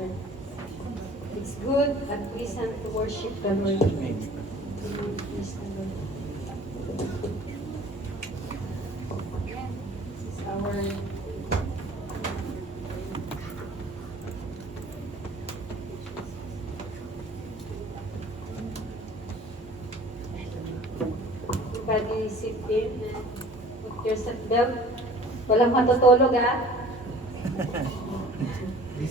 earth. It's good and pleasant to worship the Lord. Amen. Praise the Lord. Amen. This is our everybody sit in and put your seatbelt. Walang matutulog ha.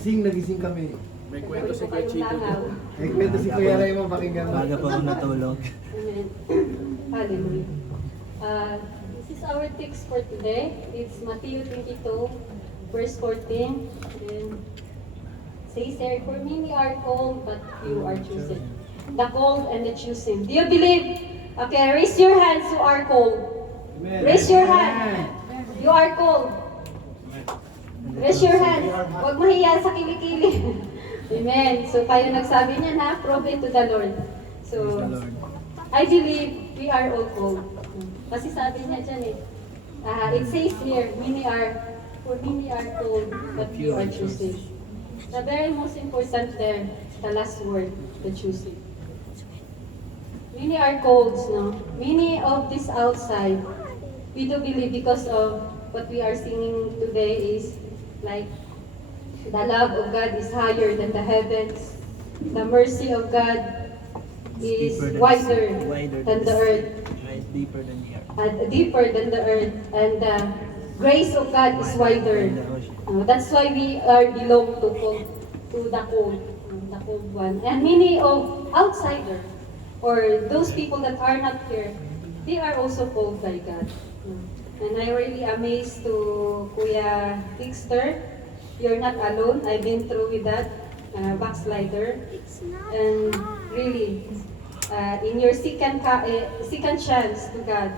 Nagising kami. May kwento si Kuya Chito. May kwento si Kuya Raymond, pakinggan mo. Baga pa ako natulog. Amen. Hallelujah. This is our text for today. It's Matthew 22, verse 14. And says there, for many are called, but few are chosen. The called and the chosen. Do you believe? Okay, raise your hands who are called. Raise your hand. You are called. Raise your hand. Huwag mahiya sa kilikili. Amen. So kayo nagsabi niyan ha, prove it to the Lord. So, I believe we are all called. Kasi sabi niya dyan it says here, for many are called, but few are chosen. The very most important there, the last word, the choosing. Many are called, no? Many of this outside, we do believe because of what we are singing today is like the love of God is higher than the heavens. The mercy of God is wider than the earth. Deeper than the earth. Deeper than the earth. And the grace of God is wider. That's why we are belong to the cold one. And many of outsiders, or those people that are not here, they are also called by God. And I really amazed to Kuya Dexter. You're not alone. I've been through with that backslider. And really, in your second chance to God,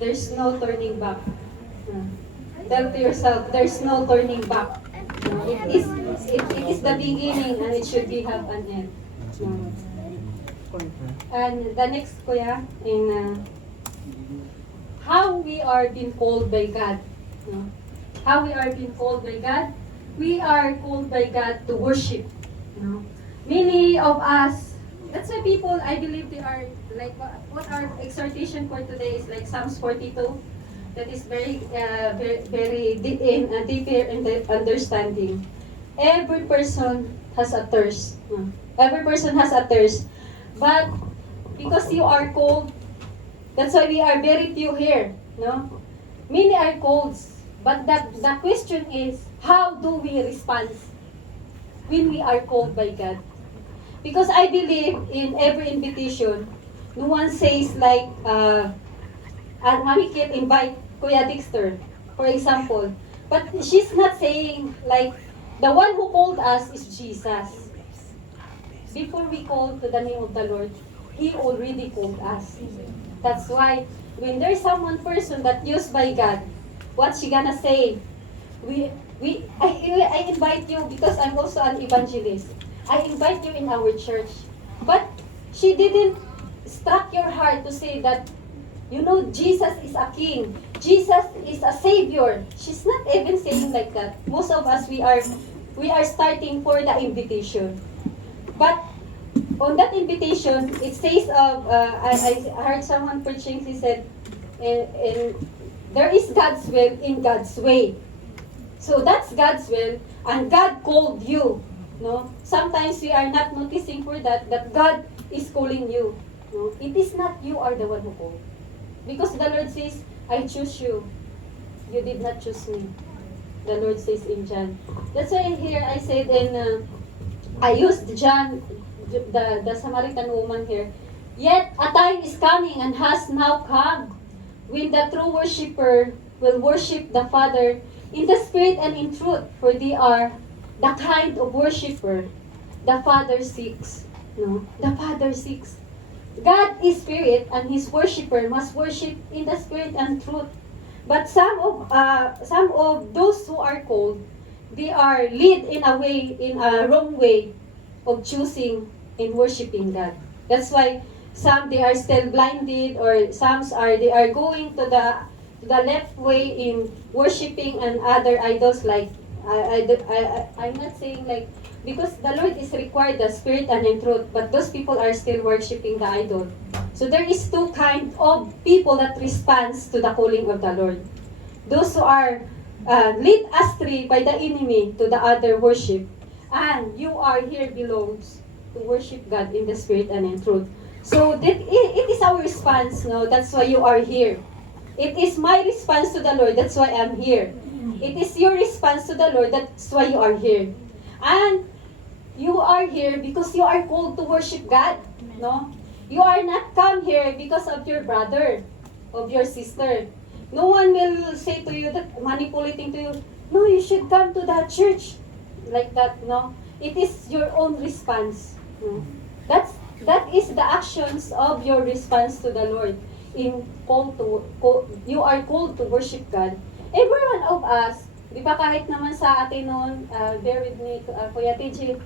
there's no turning back. Tell to yourself, there's no turning back. It is the beginning and it should be have an end. And the next, Kuya, in how we are being called by God. How we are being called by God? We are called by God to worship. Many of us, that's why people, I believe they are, like, what our exhortation for today is like Psalms 42. That is very deep in the understanding. Every person has a thirst. Every person has a thirst. But because you are called, that's why we are very few here. No? Many are called. But the question is, how do we respond when we are called by God? Because I believe in every invitation, no one says like, Mami Kit invite Kuya Dexter, for example. But she's not saying like, the one who called us is Jesus. Before we call to the name of the Lord, He already called us. That's why when there's someone person that used by God, what's she gonna say? I invite you because I'm also an evangelist. I invite you in our church. But she didn't struck your heart to say that, you know, Jesus is a king. Jesus is a savior. She's not even saying like that. Most of us, we are starting for the invitation. But on that invitation, it says I heard someone preaching, he said, and there is God's will in God's way. So that's God's will, and God called you. No? Sometimes we are not noticing for that God is calling you. No? It is not you are the one who called. Because the Lord says, I choose you. You did not choose me. The Lord says in John. That's why here I said I used John, the Samaritan woman here. Yet a time is coming and has now come when the true worshipper will worship the Father in the Spirit and in truth, for they are the kind of worshipper the Father seeks. No? The Father seeks. God is Spirit, and His worshipper must worship in the Spirit and truth. But some of those who are called, they are led in a wrong way of choosing and worshiping God. That's why some they are still blinded, or they are going to the left way in worshiping and other idols like I'm not saying like, because the Lord is required the spirit and in truth, but those people are still worshiping the idol. So there is two kind of people that responds to the calling of the Lord. Those who are lead astray by the enemy to the other worship, and you are here belongs to worship God in the spirit and in truth. So that it is our response, no? That's why you are here. It is my response to the Lord, that's why I'm here. It is your response to the Lord, that's why you are here. And you are here because you are called to worship God, no? You are not come here because of your brother, of your sister. No one will say to you that manipulating to you, no, you should come to that church. Like that, no? It is your own response. No? That is the actions of your response to the Lord. You are called to worship God. Every one of us, di ba kahit naman sa atin noon, bear with me, Kuya TJ,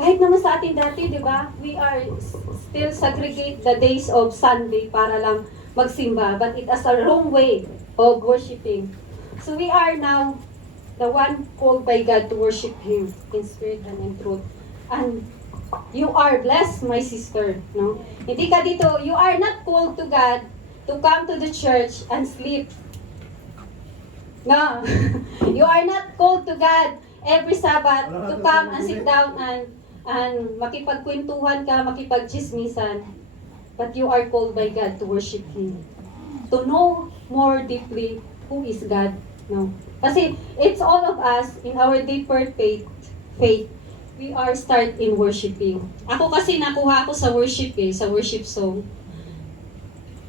kahit naman sa atin dati, di ba, we are still segregate the days of Sunday para lang magsimba, but it is a wrong way of worshiping. So we are now the one called by God to worship Him in spirit and in truth. And you are blessed, my sister. No? Hindi ka dito, you are not called to God to come to the church and sleep. No. You are not called to God every Sabbath to come and sit down and makipagkwentuhan ka, makipagchismisan. But you are called by God to worship Him. To know more deeply who is God. No. Kasi it's all of us in our deeper faith, we are start in worshiping. Ako kasi nakuha ako sa worship sa worship song.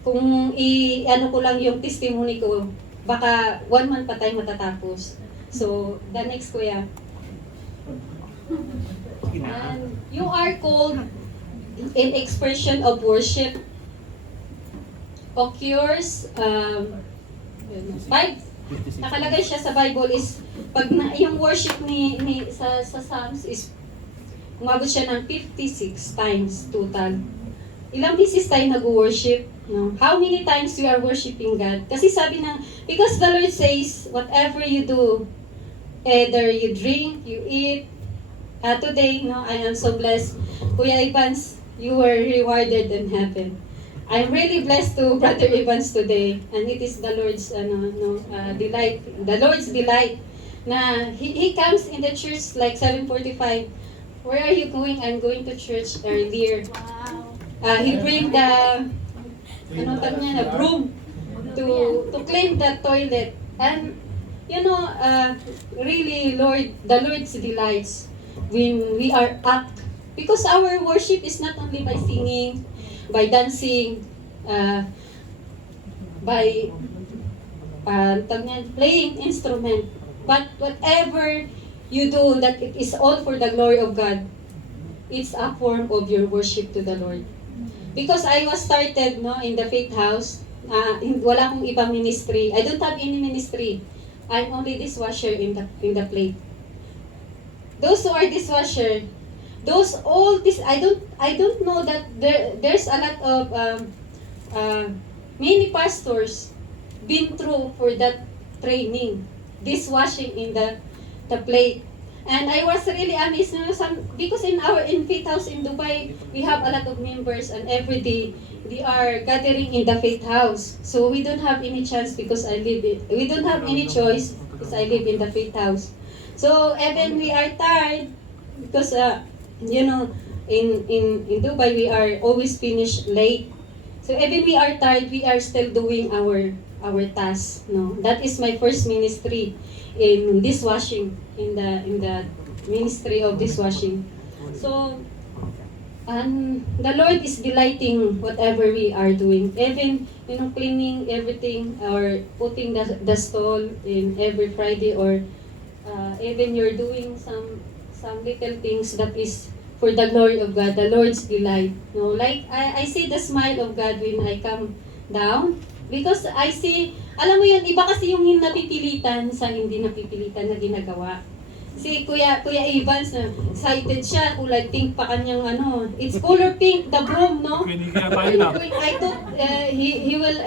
Kung ano ko lang yung testimony ko, baka 1 month pa tayo matatapos. So, the next kuya. And you are called in expression of worship occurs nakalagay siya sa Bible is pag yung worship ni sa Psalms is umabot siya ng 56 times total. Ilang beses tayo nag-worship? No? How many times we are worshiping God? Kasi sabi na, because the Lord says, whatever you do, either you drink, you eat, today, no, I am so blessed. Kuya Evans, you were rewarded in heaven. I'm really blessed to Brother Evans today, and it is the Lord's delight. The Lord's delight. Na he comes in the church like 7:45. Where are you going? I'm going to church earlier. Wow. He bring the broom to clean the toilet, and really, Lord, the Lord's delights when we are apt, because our worship is not only by singing, by dancing, by playing instrument, but whatever you do, that it is all for the glory of God. It's a form of your worship to the Lord. Because I was started in the faith house, wala akong ibang ministry. I don't have any ministry. I'm only dishwasher in the plate. Those who are dishwasher, I don't know that there's a lot of many pastors been through for that training, dishwashing in the plate. And I was really amazed because in faith house in Dubai, we have a lot of members, and every day they are gathering in the faith house. So we don't have any chance because we don't have any choice because I live in the faith house. So even we are tired because in Dubai we are always finished late. So even we are tired, we are still doing our task. No, that is my first ministry in dishwashing, in the ministry of dishwashing. So, and the Lord is delighting whatever we are doing, even cleaning everything or putting the stall in every Friday, or even you're doing some little things that is for the glory of God, the Lord's delight. No, like I see the smile of God when I come down, because I see, alam mo yun, iba kasi yung napipilitan sa hindi napipilitan na ginagawa. Si Kuya Evans, excited siya, kulay pink pa kanyang ano. It's color pink, the broom, no? Binigyan tayo na. I thought he will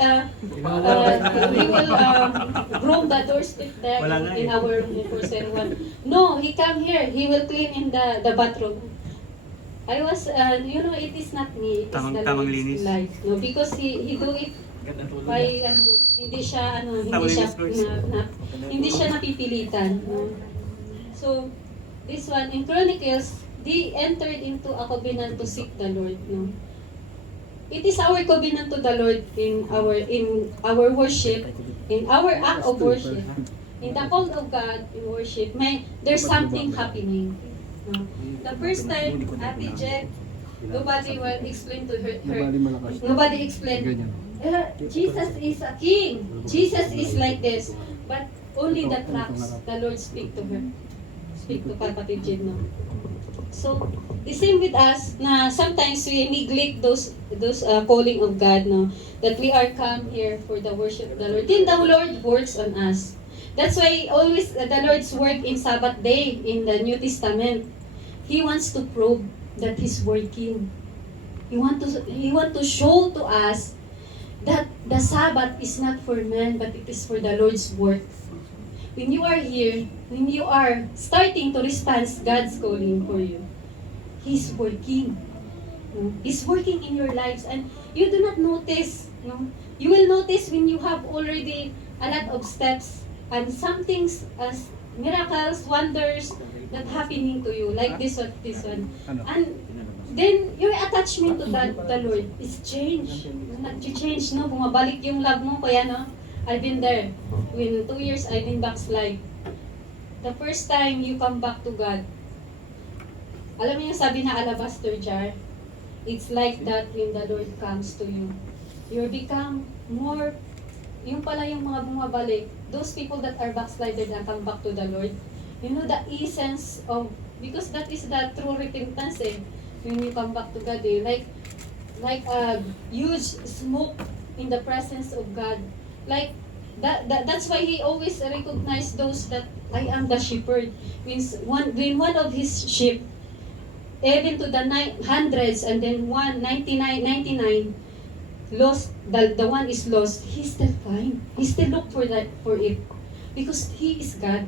broom the doorstep there Wala nga in eh. our for one. No, he come here. He will clean in the bathroom. I was, it is not me. It is the Tamang Lord's linis. life, no? Because he do it by hindi siya Tamang linis, Chris. hindi siya napipilitan, no? So this one in Chronicles, they entered into a covenant to seek the Lord, no? It is our covenant to the Lord in our worship, in our act of worship, in the call of God in worship. There's something happening, no? The first time Ate Jen, nobody will explain to her. Nobody explained. Jesus is a king. Jesus is like this. But only the tracks, the Lord speak to her. Speak to Kapatid Jen, no? So, the same with us, na sometimes we neglect those calling of God, no? That we are come here for the worship of the Lord. Then the Lord works on us. That's why always the Lord's work in Sabbath day in the New Testament. He wants to prove that He's working. He want to show to us that the Sabbath is not for man, but it is for the Lord's work. When you are here, when you are starting to respond God's calling for you, He's working. No? He's working in your lives, and you do not notice. No? You will notice when you have already a lot of steps and some things as miracles, wonders that happening to you, like this one. And then your attachment to the Lord is changed. Nag-change, no? Bumabalik yung love mo, kaya no? I've been there. When 2 years, I've been backslide. The first time you come back to God, alam mo yung sabi na alabaster jar? It's like that when the Lord comes to you. You become more, yung pala yung mga bumabalik, those people that are backslided and come back to the Lord, you know the essence of, because that is the true repentance eh, when you come back to God eh, like a huge smoke in the presence of God. Like that's why He always recognized those that I am the shepherd. Means when one of His sheep, even to the hundreds, and then 99 lost, the one is lost, He still find. He still look for it, because He is God.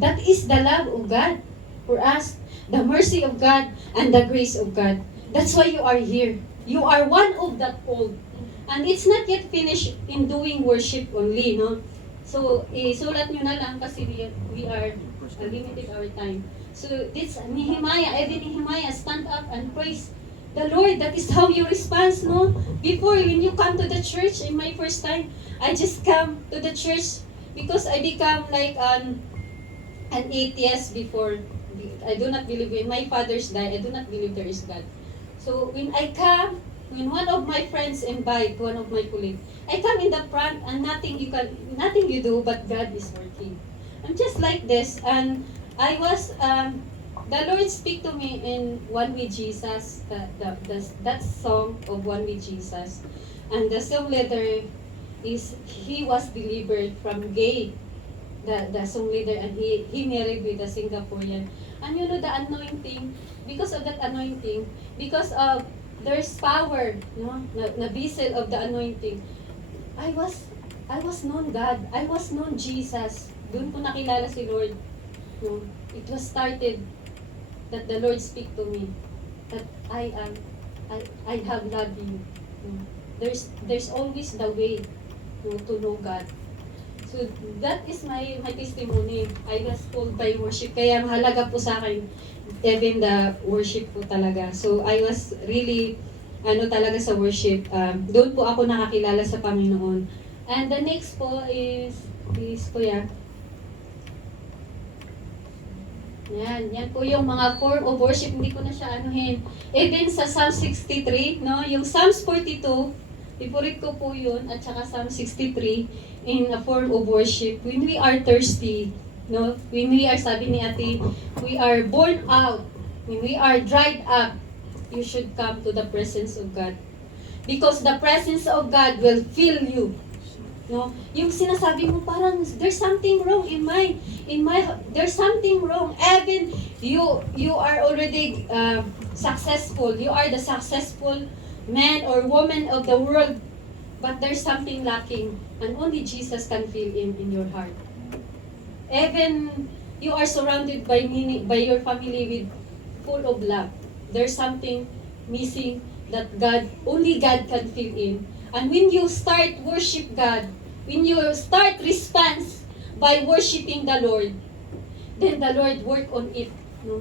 That is the love of God for us, the mercy of God and the grace of God. That's why you are here. You are one of that old. And it's not yet finished in doing worship only, no? So, isulat nyo na lang kasi we are limited our time. So, this Nehemiah, even Nehemiah, stand up and praise the Lord. That is how you respond, no? Before, when you come to the church, in my first time, I just come to the church because I become like an atheist before. I do not believe when my father's died, I do not believe there is God. So, when I come, when one of my friends invite one of my colleagues, I come in the front and nothing you do, but God is working. I'm just like this, and I was, the Lord speak to me in One with Jesus, that song of One with Jesus, and the song leader is, he was delivered from gay, the song leader, and he married with a Singaporean, and you know the anointing, because of that anointing, because of there's power, no? Na vessel of the anointing. I was known God. I was known Jesus. Doon ko nakilala si Lord. No? It was started that the Lord speak to me that I have loved you. No? There's always the way, no, to know God. So that is my testimony. I was called by worship. Kaya mahalaga po sa akin even the worship po talaga. So I was really talaga sa worship. Doon po ako nakakilala sa Panginoon. And the next po is Kuya. Yan po yung mga form of worship. Hindi ko na siya anuhin. Even sa Psalm 63, no? Yung Psalms 42, favorite ko po yun, at saka Psalm 63 in a form of worship. When we are thirsty, no? When we are, sabi ni Ate, we are born out, when we are dried up, you should come to the presence of God. Because the presence of God will fill you. No? Yung sinasabi mo parang there's something wrong there's something wrong. Even you are already successful. You are the successful man or woman of the world. But there's something lacking, and only Jesus can fill in your heart. Even you are surrounded by your family with full of love. There's something missing that only God can fill in. And when you start worship God, when you start response by worshiping the Lord, then the Lord work on it. No?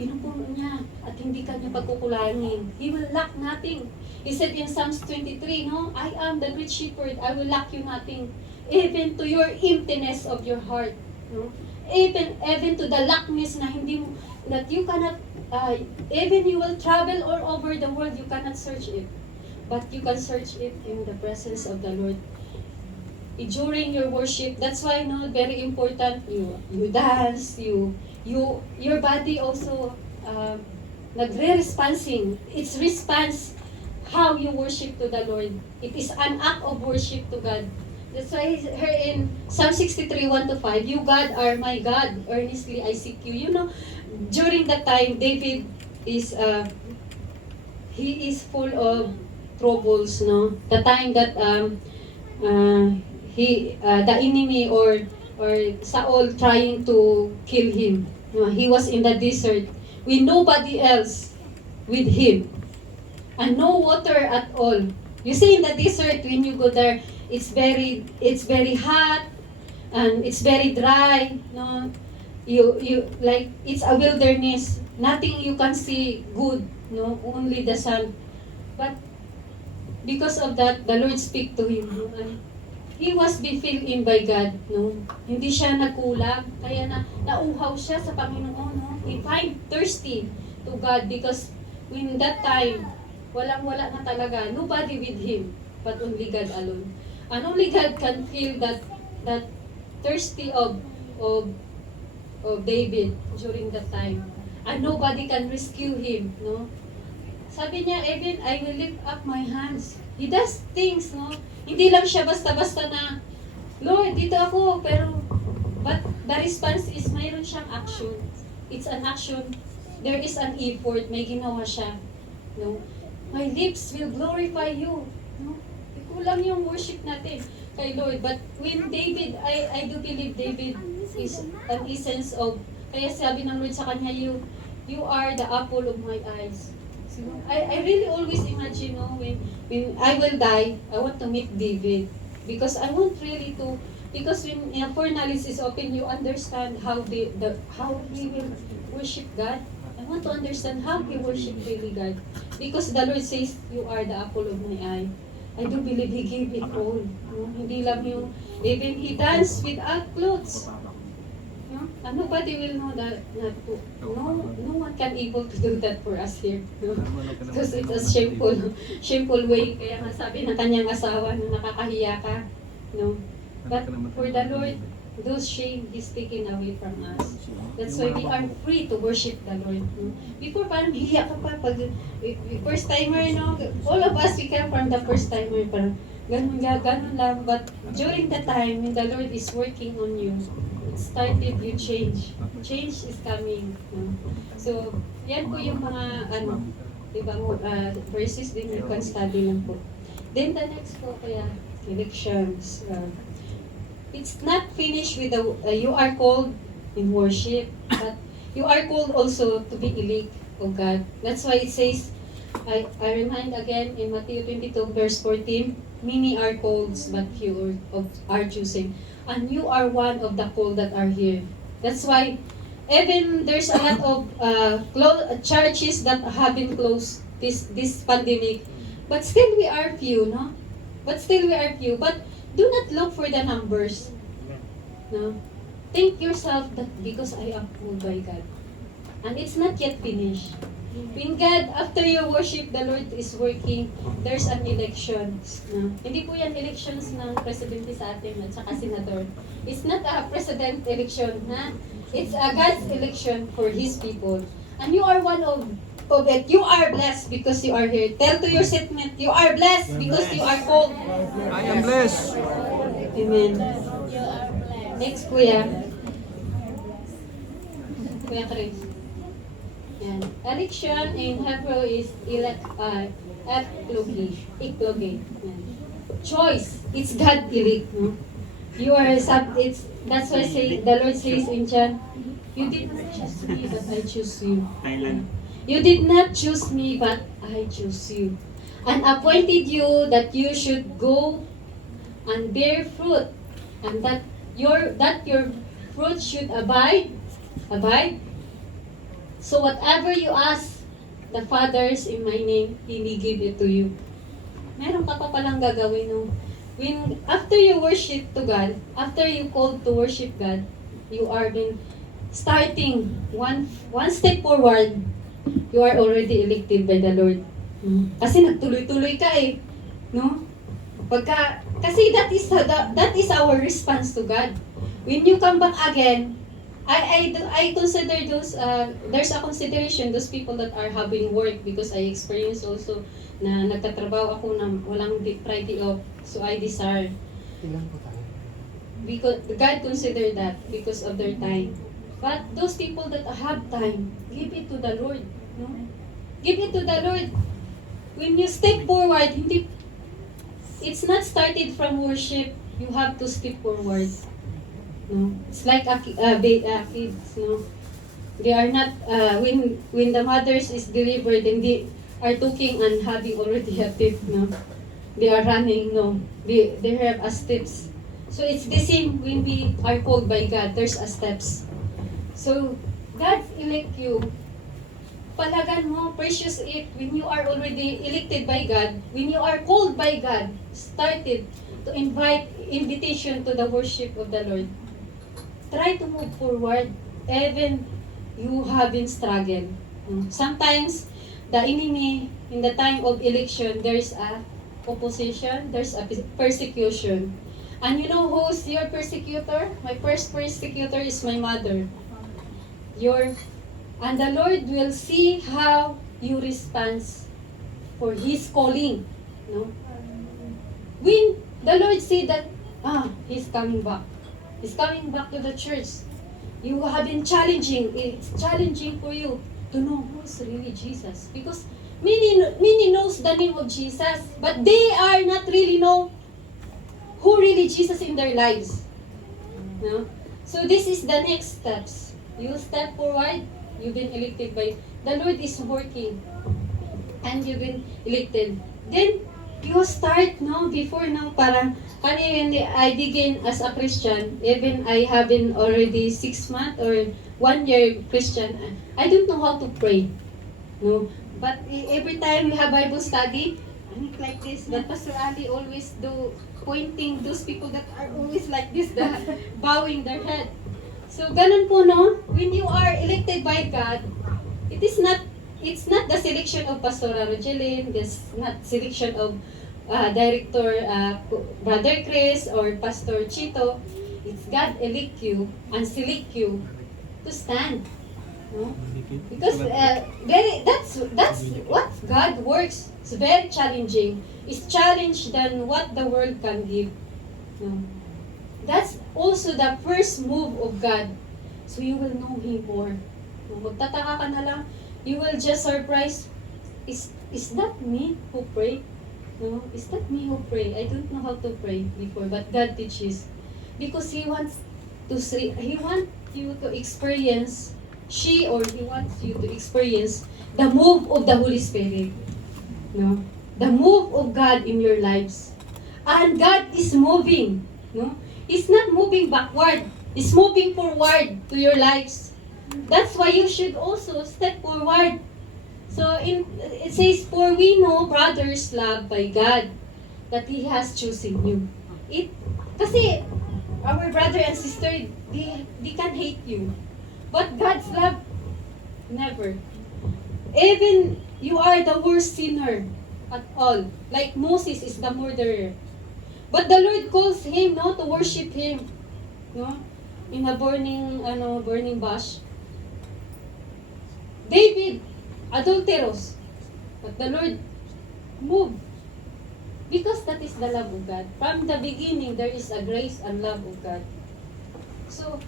Pinupuno niya at hindi ka niya pagkukulangin. He will lack nothing. He said in Psalms 23, no, I am the great shepherd, I will lack you nothing. Even to your emptiness of your heart. No? Even to the lackness na that you cannot, even you will travel all over the world, you cannot search it. But you can search it in the presence of the Lord. During your worship, that's why very important, you dance, your body also nagre-responsing. It's response how you worship to the Lord. It is an act of worship to God. That's why here in Psalm 63, 1-5, you God are my God, earnestly I seek you. During that time, David is, he is full of troubles, no? The time that the enemy or Saul trying to kill him. He was in the desert with nobody else with him. And no water at all. You see in the desert when you go there, it's very hot and it's very dry. No, you like it's a wilderness. Nothing you can see good. No, only the sun. But because of that, the Lord speak to him. No? And he was be filled in by God. No, hindi siya nagkulang. Kaya nauhaw siya sa Panginoon. No, he find thirsty to God because when that time walang-wala na talaga. Nobody with him, but only God alone. And only God can feel that thirsty of David during that time. And nobody can rescue him, no? Sabi niya, even I will lift up my hands. He does things, no? Hindi lang siya basta-basta na, Lord, dito ako, but the response is mayroon siyang action. It's an action. There is an effort. May ginawa siya, no? My lips will glorify you. No? Kulang yung worship natin kay Lord. But when David, I do believe David is an essence of, kaya sabi ng Lord sa kanya, you are the apple of my eyes. So, I really always imagine, when I will die, I want to meet David. Because I want really to, because when for knowledge is open, you understand how how we will worship God. I want to understand how we worship really God. Because the Lord says, you are the apple of my eye. I do believe He gave it all. No? Hindi lang yung, even He danced without clothes. No? And nobody will know that. No one can able to do that for us here. No? Because it's a shameful way. Kaya nga sabi ng kanyang asawa na nakakahiya ka. No? But for the Lord, those shame is taken away from us. That's why we are free to worship the Lord. No? Before, parang hiya ka pa pag first timer, no? All of us, we come from the first timer, parang ganun lang. But during the time when the Lord is working on you, it started you change. Change is coming. No? So, yan po yung mga verses din you can study lang po. Then the next po kaya, elections. It's not finished with you are called in worship, but you are called also to be elect of God. That's why it says, I remind again in Matthew 22 verse 14, many are called, but few are chosen. And you are one of the called that are here. That's why even there's a lot of churches that have been closed this pandemic, but still we are few, no? But do not look for the numbers. No? Think yourself that because I am called by God. And it's not yet finished. When God, after your worship, the Lord is working, there's an election. No? Hindi po yan elections ng presidente sa atin at saka senador. It's not a president election. Ha? It's a God's election for His people. And you are one of it. You are blessed because you are here. Tell to your seatmate, you are blessed because you are called. I am blessed. Amen. Next, Kuya. Kuya Chris. Yan. Election in Hebrew is ekloge. Yan. Choice. It's God elect. No? You are it's that's why the Lord says in John, you did not choose me, but I choose you. Thailand. You did not choose me, but I choose you. And appointed you that you should go and bear fruit, and that your fruit should abide. So whatever you ask the fathers in my name, He will give it to you. Meron ka pa palang gagawin no. When after you worship to God, after you called to worship God, you are been starting one step forward. You are already elected by the Lord. Kasi nagtuloy-tuloy ka eh, no? Kasi that is our response to God. When you come back again, I consider those there's a consideration those people that are having work because I experienced also na nagtatrabaho ako na walang Friday off, so I desire. Because God consider that because of their time. But those people that have time, give it to the Lord. No? Give it to the Lord. When you step forward, it's not started from worship. You have to step forward. No? It's like kids. No? They are not when the mothers is delivered and they are talking and having already a tip. No? They are running. No, they have a steps. So it's the same when we are called by God. There's a steps. So God elect you. Palagan mo, precious it, when you are already elected by God, when you are called by God, started to invite invitation to the worship of the Lord. Try to move forward, even you have been struggled. Sometimes, the enemy, in the time of election, there's a opposition, there's a persecution. And you know who's your persecutor? My first persecutor is my mother. And the Lord will see how you respond for His calling. No? When the Lord see that, He's coming back. He's coming back to the church. You have been challenging. It's challenging for you to know who's really Jesus. Because many knows the name of Jesus, but they are not really know who really Jesus in their lives. No? So this is the next steps. You step forward, you've been elected by, the Lord is working, and you've been elected. Then, you start, before, parang, when I begin as a Christian, even I have been already 6 months or 1 year Christian, I don't know how to pray. No? But every time we have Bible study, I think like this, but Pastor Ali always pointing those people that are always like this, bowing their head. So, ganun po, no? When you are elected by God, it's not the selection of Pastor Rogelin, it's not selection of Director Brother Chris or Pastor Chito. It's God elect you and select you to stand. No? Because that's what God works. It's very challenging. It's challenged than what the world can give. No? That's also the first move of God. So you will know Him more. Magtataka ka na lang, you will just surprise, is that me who pray? No, is that me who pray? I don't know how to pray before, but God teaches. Because He wants you to experience, He wants you to experience the move of the Holy Spirit. No? The move of God in your lives. And God is moving. No? He's not moving backward. He's moving forward to your lives. That's why you should also step forward. So it says, for we know brothers loved by God, that He has chosen you. Kasi our brother and sister, they can hate you. But God's love, never. Even you are the worst sinner at all. Like Moses is the murderer. But the Lord calls him, to worship Him, in a burning bush. David, adulterous. But the Lord moved. Because that is the love of God. From the beginning, there is a grace and love of God. So,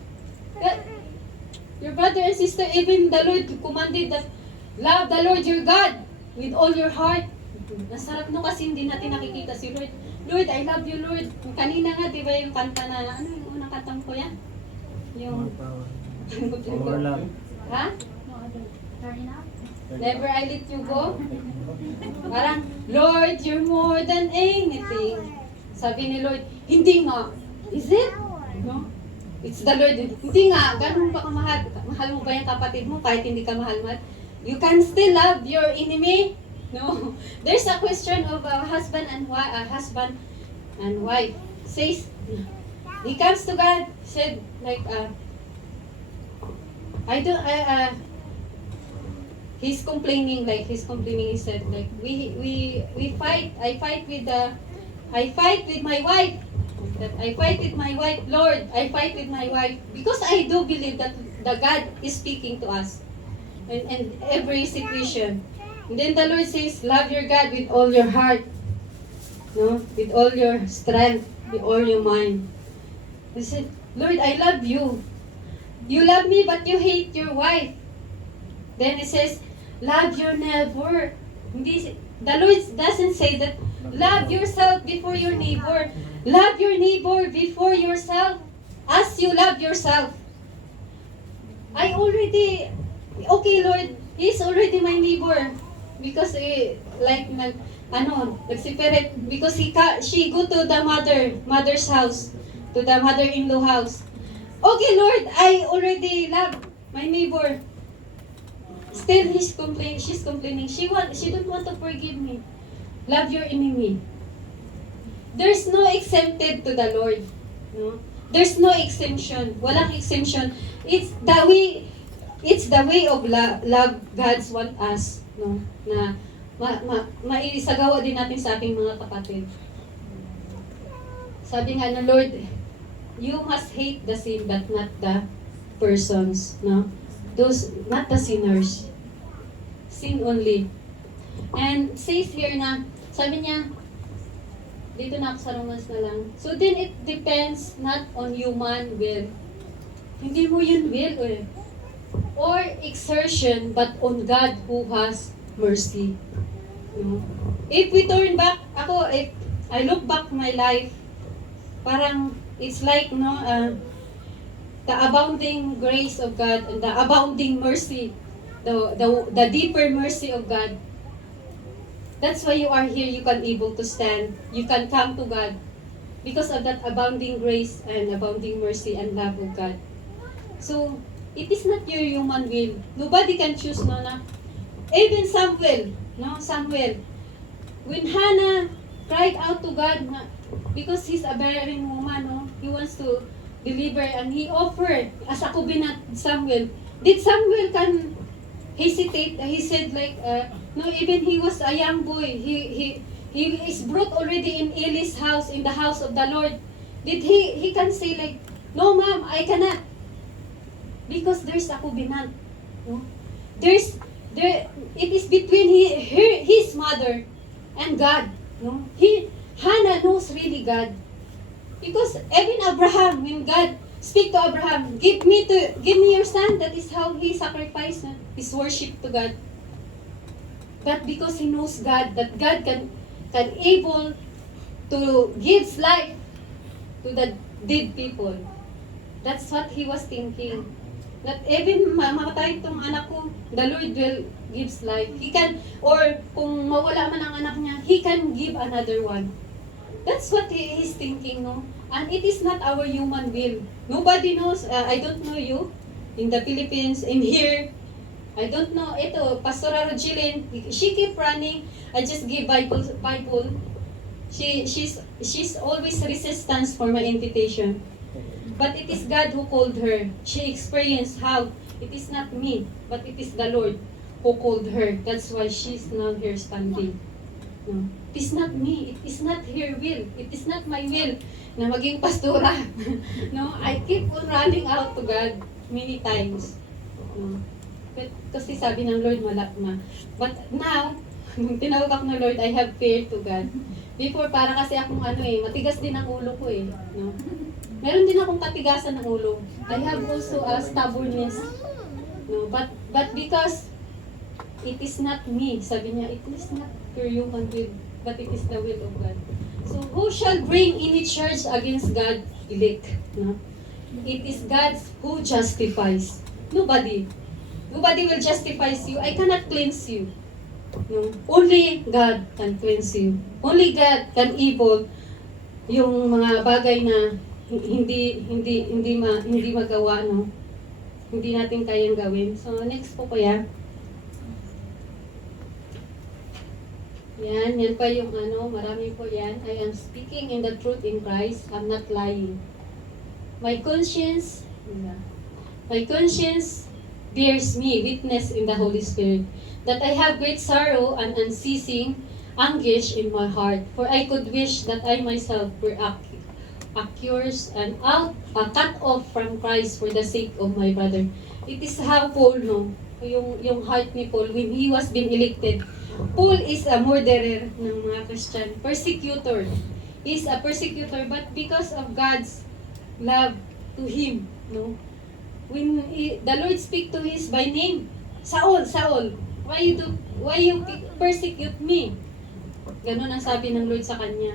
your brother and sister, even the Lord commanded that, love the Lord your God with all your heart. Nasarap no kasi hindi natin nakikita si Lord. Lord, I love you, Lord. Kanina nga, di ba yung kanta na, ano yung unang kantang ko yan? Yung, More love. ha? Never I let you go? Parang, Lord, you're more than anything. Sabi ni Lord, hindi nga. Is it? No? It's the Lord. Hindi nga. Ganun ba kamahal? Mahal mo ba yung kapatid mo kahit hindi ka mahal-mahal? You can still love your enemy? No. There's a question of a husband and wife. Says, he comes to God, said like, he's complaining, he said like, we fight, I fight with my wife. That I fight with my wife, Lord, I fight with my wife. Because I do believe that the God is speaking to us in every situation. And then the Lord says, love your God with all your heart, no, with all your strength, with all your mind. He said, Lord, I love you. You love me, but you hate your wife. Then it says, love your neighbor. The Lord doesn't say that, love yourself before your neighbor. Love your neighbor before yourself, as you love yourself. Okay, Lord, he's already my neighbor. Because nagseparate, because she go to the mother's house, to the mother-in-law house. Okay, Lord, I already love my neighbor. Still, she's complaining. She don't want to forgive me. Love your enemy. There's no exempted to the Lord. No? There's no exemption. Walang exemption. It's the way of love God's want us. No? Na maisagawa din natin sa ating mga kapatid. Sabi nga ng Lord, you must hate the sin but not the persons. No? Those, not the sinners. Sin only. And says here na, sabi niya, dito na ako sa Romans na lang. So then it depends not on human will. Hindi mo yun will or exertion, but on God who has mercy. If we turn back, if I look back my life, parang it's like, the abounding grace of God and the abounding mercy, the deeper mercy of God. That's why you are here, you can able to stand, you can come to God because of that abounding grace and abounding mercy and love of God. So, it is not your human will. Nobody can choose, no, na. Even Samuel, when Hannah cried out to God, because he's a barren woman, no, he wants to deliver, and he offered as a covenant Samuel. Did Samuel can hesitate? He said like, no, even he was a young boy. He is brought already in Eli's house, in the house of the Lord. Did he can say like, no ma'am, I cannot. Because there's a covenant. No? It is between his mother and God. No? Hannah knows really God. Because even Abraham, when God speak to Abraham, give me your son, that is how he sacrificed his worship to God. But because he knows God, that God can able to give life to the dead people. That's what he was thinking. That even mamatay itong anak ko, the Lord will gives life. He can, or kung mawala man ang anak niya, He can give another one. That's what he is thinking, no? And it is not our human will. Nobody knows, I don't know you, in the Philippines, in here, I don't know, ito, Pastor Rogelyn, she keep running, I just give Bible. She's always resistance for my invitation. But it is God who called her. She experienced how it is not me, but it is the Lord who called her. That's why she's now here standing. No. It is not me. It is not her will. It is not my will na maging pastora. No, I keep on running out to God many times. No. Kasi sabi ng Lord, But now, nung tinawag ako ng Lord, I have fear to God. Before, para kasi akong matigas din ang ulo ko eh. No? Meron din akong katigasan ng ulo. I have also a stubbornness. No? But because it is not me, sabi niya, it is not your human will, but it is the will of God. So, who shall bring any charge against God elect? No? It is God who justifies. Nobody. Nobody will justify you. I cannot cleanse you. No? Only God can cleanse you. Only God can evil yung mga bagay na hindi magawa, no? Hindi natin kayang gawin. So, next po kuya. Yan pa yung marami po yan. I am speaking in the truth in Christ. I'm not lying. My conscience bears me witness in the Holy Spirit that I have great sorrow and unceasing anguish in my heart. For I could wish that I myself were accursed and cut off from Christ for the sake of my brother. It is how Paul, no? Yung heart ni Paul, when he was being elected, Paul is a murderer ng mga Christian, persecutor. He is a persecutor, but because of God's love to him, no? When the Lord speak to his by name, Saul, why you persecute me? Ganun ang sabi ng Lord sa kanya.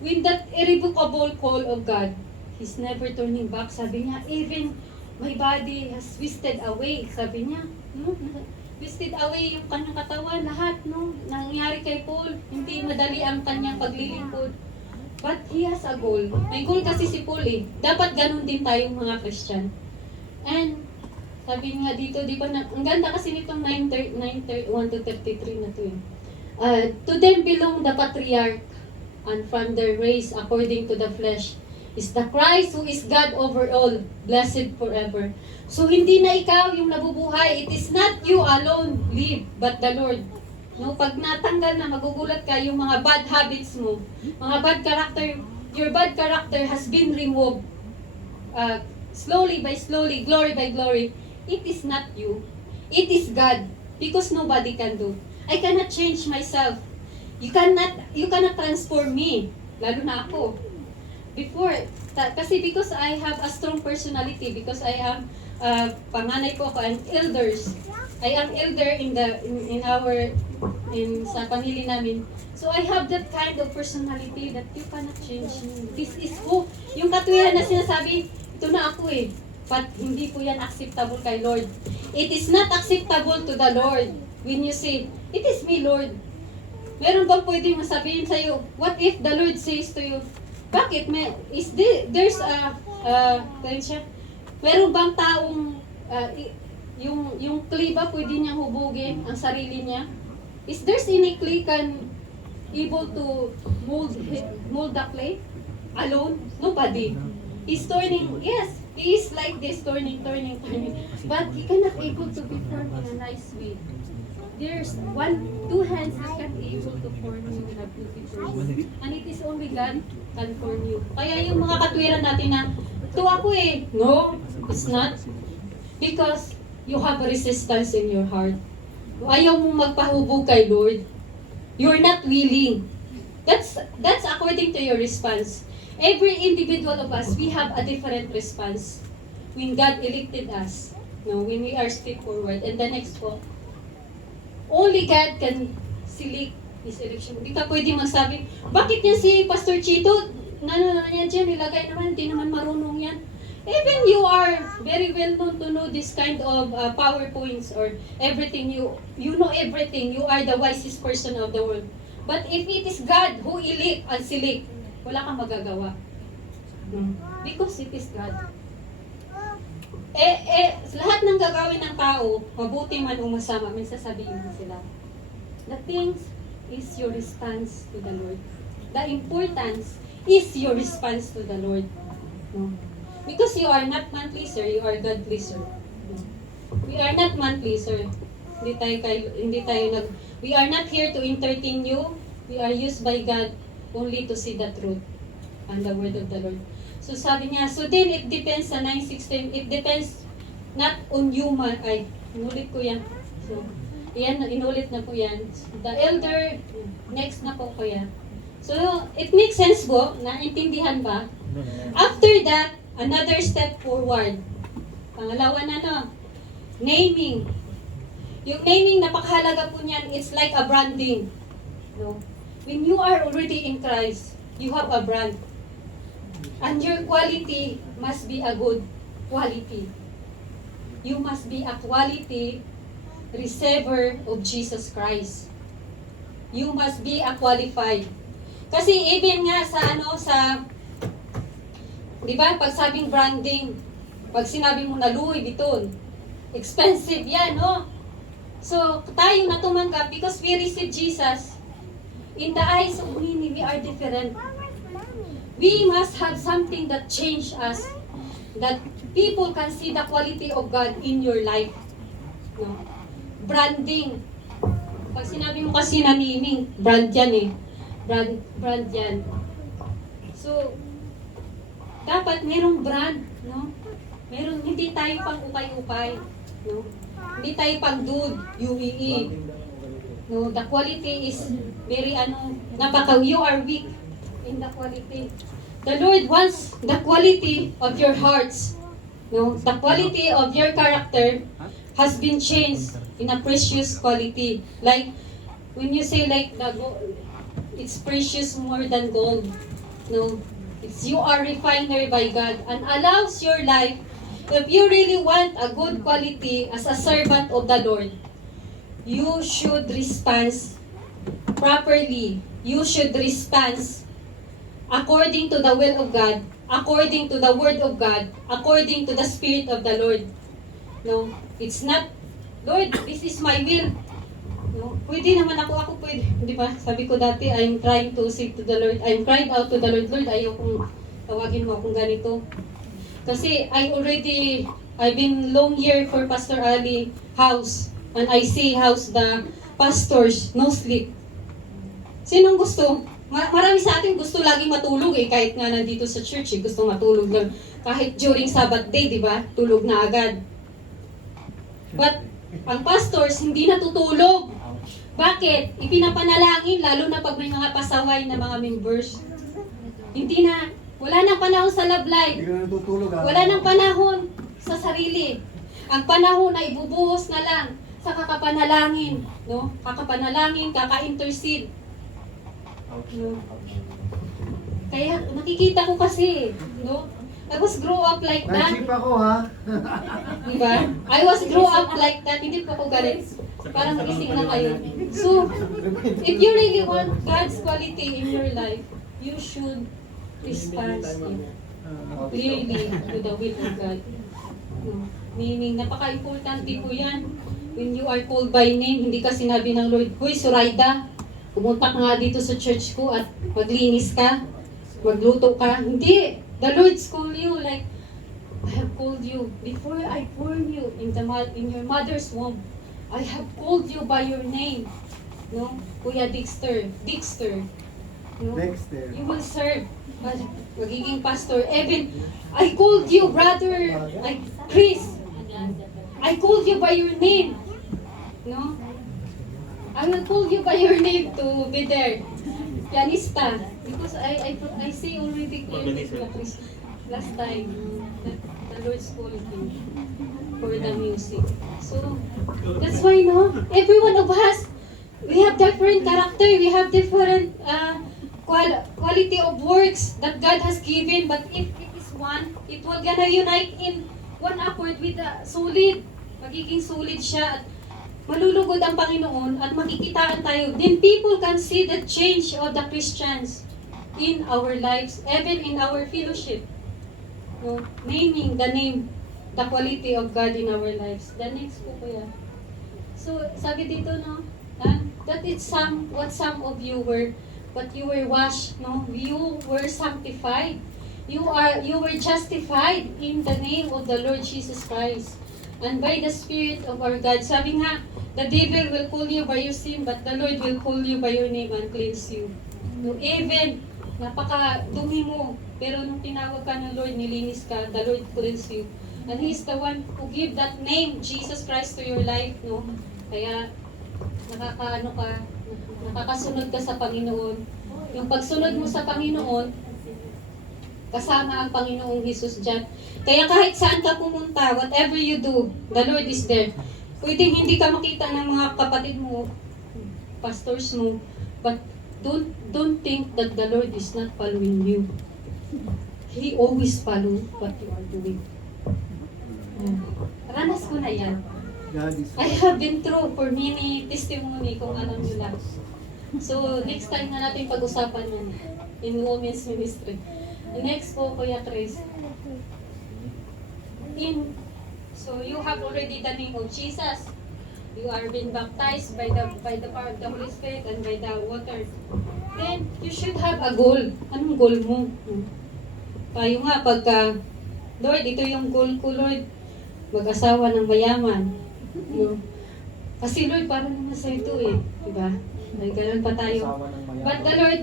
With that irrevocable call of God, He's never turning back. Sabi niya, even my body has wasted away. Sabi niya, no? Wasted away yung kanyang katawan, lahat, no? Nangyari kay Paul, hindi madali ang kanyang paglilingkod. But he has a goal. May goal kasi si Paul eh. Dapat ganun din tayong mga Christian. And sabi nga dito, di ba ang ganda kasi nitong 9:1 to 33 na to eh. To them belong the patriarch, and from their race according to the flesh is the Christ who is God over all, blessed forever. So hindi na ikaw yung nabubuhay. It is not you alone live, but the Lord. No, pag natanggal na, magugulat ka yung mga bad habits mo, mga bad character, your bad character has been removed. Slowly by slowly, glory by glory. It is not you. It is God. Because nobody can do. I cannot change myself. You cannot transform me. Lalo na ako. Before, because I have a strong personality, because I am panganay po ako, I'm elders. I am elder sa pamilya namin. So I have that kind of personality that you cannot change me. This is who, yung katuwiran na sinasabi, ito na ako eh. But hindi po yan acceptable kay Lord. It is not acceptable to the Lord when you say, it is me, Lord. Meron bang pwede masabihin sa'yo, what if the Lord says to you, bakit? There's meron bang taong, yung clay ba pwede niyang hubugin ang sarili niya? Is there any clay can able to mold the clay alone? Nobody. He's turning, yes, he is like this, turning. But he cannot able to be formed in a nice way. There's two hands that can able to form you in a beautiful way. And it is only God can form you. Kaya yung mga katwiran natin na, ito ako eh. No, it's not. Because you have a resistance in your heart. Ayaw mong magpahubog kay Lord. You're not willing. That's according to your response. Every individual of us, we have a different response when God elected us. No, when we are step forward. And the next po, only God can select His election. Hindi ka pwede magsabi, bakit yan si Pastor Chito? Yan dyan, nilagay naman, hindi naman marunong yan. Even you are very well known to know this kind of PowerPoints or everything, you know everything, you are the wisest person of the world. But if it is God who elect and select, wala kang magagawa. Because it is God. Lahat ng gagawin ng tao, mabuti man o masama, may sasabihin mo sila. The things is your response to the Lord. The importance is your response to the Lord. No? Because you are not man pleaser, you are God pleaser. No? We are not man pleaser. We are not here to entertain you. We are used by God only to see the truth and the word of the Lord. So sabi niya, so then it depends sa 9:16, it depends not on human, Inulit ko yan. So, yan, inulit na po yan. The elder, next na po kuya. So, it makes sense po, naintindihan ba? After that, another step forward. Pangalawa na no, naming. Yung naming, napakahalaga po niyan, it's like a branding. No? When you are already in Christ, you have a brand. And your quality must be a good quality. You must be a quality receiver of Jesus Christ. You must be a qualified. Kasi even nga sa di ba, pag sabing branding, pag sinabi mo na Louis Vuitton, expensive yan, no? So, tayo na tumanggap because we receive Jesus. In the eyes of many, we are different. We must have something that change us. That people can see the quality of God in your life. No? Branding. Pag sinabi mo kasi na naming, brand yan eh. Brand yan. So, dapat merong brand, no? Meron, hindi tayo pang ukay-ukay, no? Hindi tayo pang dude, UEE. No, the quality is very you are weak in the quality. The Lord wants the quality of your hearts. No, the quality of your character has been changed in a precious quality. Like when you say like the gold, it's precious more than gold. No, it's you are refined by God and allows your life. If you really want a good quality as a servant of the Lord, you should respond properly. You should respond according to the will of God, according to the word of God, according to the Spirit of the Lord. No, it's not, Lord, this is my will. No, pwede naman ako pwede, di ba? Sabi ko dati, I'm trying to say to the Lord, I'm crying out to the Lord, Lord, ayaw kong tawagin mo akong ganito. Kasi I've been long year for Pastor Ali house, and I see house the pastors, no sleep. Sinong gusto? Marami sa atin gusto laging matulog eh, kahit nga nandito sa church eh, gusto matulog lang. Kahit during Sabbath day, di ba? Tulog na agad. But, ang pastors, hindi natutulog. Bakit? Ipinapanalangin, lalo na pag may mga pasaway na mga members. Hindi na, wala nang panahon sa love life. Hindi ka na natutulog ha. Wala nang panahon sa sarili. Ang panahon ay ibubuhos na lang sa kakapanalangin, no? Kakapanalangin, kaka-intercede. No? Kaya nakikita ko kasi, no? I was grow up like that. Nag-chip ako ha. Diba? I was grow up like that. Hindi po ako galit. Parang nagising na kayo. So, if you really want God's quality in your life, you should respond clearly to the will of God. No? Meaning, napaka-importante po yan. When you are called by name, hindi ka sinabi ng Lord, Huy, Suraida, pumunta ka nga dito sa church ko at maglinis ka, magluto ka. Hindi. The Lord's call you like, I have called you before I formed you in your mother's womb. I have called you by your name. No? Kuya Dexter. No? Dexter. You will serve. Magiging pastor. Evan, I called you, brother. Chris. I called you by your name. No? I will call you by your name to be there. Pianista. Because I see already clearly last time that the Lord's called him for the music. So, that's why, no? Every one of us, we have different character, we have different quality of works that God has given, but if it is one, it will gonna unite in one accord with the solid. Magiging solid siya at malulugod ang Panginoon at makikitaan tayo. Then people can see the change of the Christians in our lives, even in our fellowship. No? Naming the name, the quality of God in our lives. The next po kuya. So, sabi dito, no? That is what some of you were, but you were washed, no? You were sanctified. You were justified in the name of the Lord Jesus Christ. And by the Spirit of our God. Sabi nga, the devil will call you by your sin, but the Lord will call you by your name and cleanse you. No, even, napaka-dumi mo, pero nung tinawag ka ng Lord, nilinis ka, the Lord cleanse you. And He's the one who give that name, Jesus Christ, to your life, no? Kaya, nakakasunod ka sa Panginoon. Yung pagsunod mo sa Panginoon, kasama ang Panginoong Jesus dyan. Kaya kahit saan ka pumunta, whatever you do, the Lord is there. Pwedeng hindi ka makita ng mga kapatid mo, pastors mo, but don't think that the Lord is not following you. He always follow what you are doing. Ranas ko na yan. God is I have been through for many testimony kung alam nyo lang. So, next time na natin pag-usapan yan in women's ministry. Next po, Kuya Chris. So, you have already the name of Jesus. You are being baptized by the power of the Holy Spirit and by the water. Then, you should have a goal. Anong goal mo? Tayo nga, pagka, Lord, ito yung goal ko, Lord. Mag-asawa ng mayaman. No? Kasi Lord, parang naman sa ito eh. Diba? Ay, ganun pa tayo. But the Lord,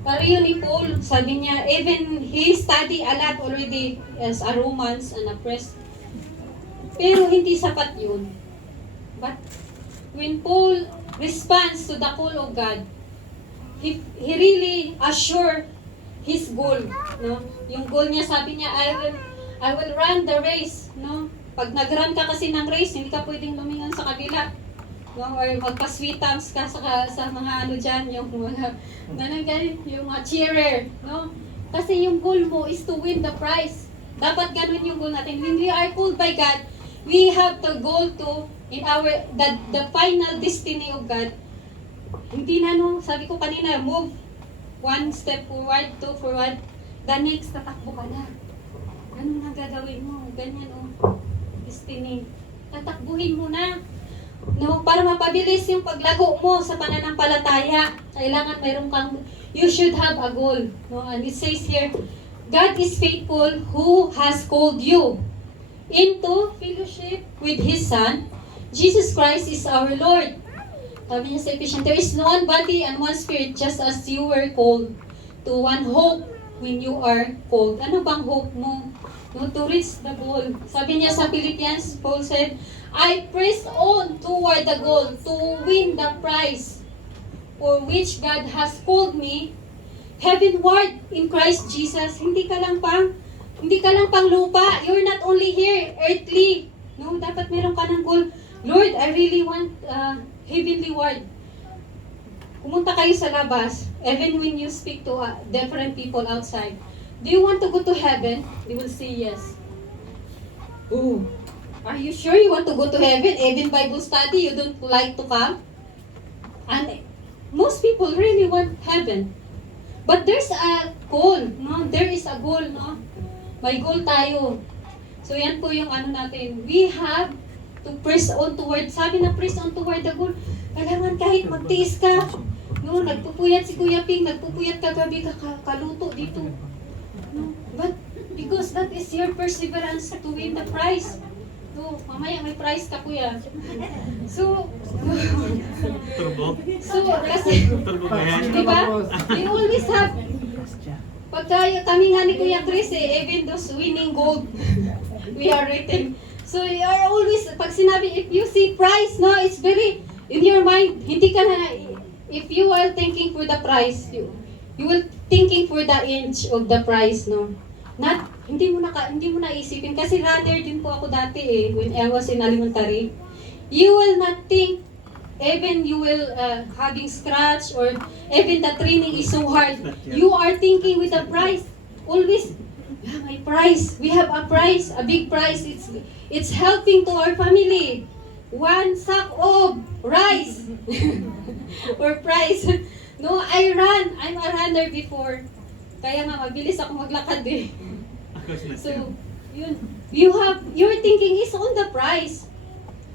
para yun ni Paul, sabi niya, even he studied a lot already as a Romans and a priest. Pero hindi sapat yun. But when Paul responds to the call of God, he really assure his goal. No? Yung goal niya, sabi niya, I will run the race. No? Pag nag-run ka kasi ng race, hindi ka pwedeng lumingan sa kabila. No? Or magpa-sweet thumbs ka sa mga ano dyan, yung mga, yung mga cheerer. No? Kasi yung goal mo is to win the prize. Dapat ganun yung goal natin. When we are called by God, we have to go to in our the final destiny of God. Hindi na no, sabi ko kanina, move one step forward, two forward, the next tatakbo ka na. Ganun ang gagawin mo, ganyan destiny. Tatakbuhin mo na. No, para mapabilis yung paglago mo sa pananampalataya, kailangan mayroon kang, you should have a goal. No? And it says here, God is faithful who has called you into fellowship with His Son. Jesus Christ is our Lord. Sabi niya sa Ephesians, there is one body and one spirit just as you were called to one hope when you are called. Ano bang hope mo? No, to reach the goal. Sabi niya sa Philippians, Paul said, I press on toward the goal to win the prize for which God has called me heavenward in Christ Jesus. Hindi ka lang pang lupa. You're not only here, earthly. No, dapat meron ka ng goal. Lord, I really want heavenly word. Pumunta kayo sa labas, even when you speak to different people outside. Do you want to go to heaven? They will say yes. Oh, are you sure you want to go to heaven? Even Bible study, you don't like to come? And most people really want heaven. But there's a goal, no? There is a goal, no? May goal tayo. So yan po yung ano natin. We have to press on toward, sabi na press on toward the goal. Kailangan kahit magtiis ka. No, nagpupuyat si Kuya Ping, nagpupuyat kagabi, kaluto dito. No, but because that is your perseverance to win the prize. No, mamaya may prize ka, Kuya. So, kasi, di ba? We always have, pagka kami nga ni Kuya Chris, even those winning gold, we are written. So, you are always, pag sinabi, if you see price, no, it's very, in your mind, hindi ka na, if you are thinking for the price, you will thinking for the inch of the price, no? Not, hindi mo na isipin, kasi runner din po ako dati when I was in elementary. You will not think, even you will having scratch, or even the training is so hard, you are thinking with the price, always, my price, we have a price, a big price, it's helping to our family. One sack of rice or price. No, I'm a runner before. Kaya nga, mabilis ako maglakad So, yun. Your thinking is on the price.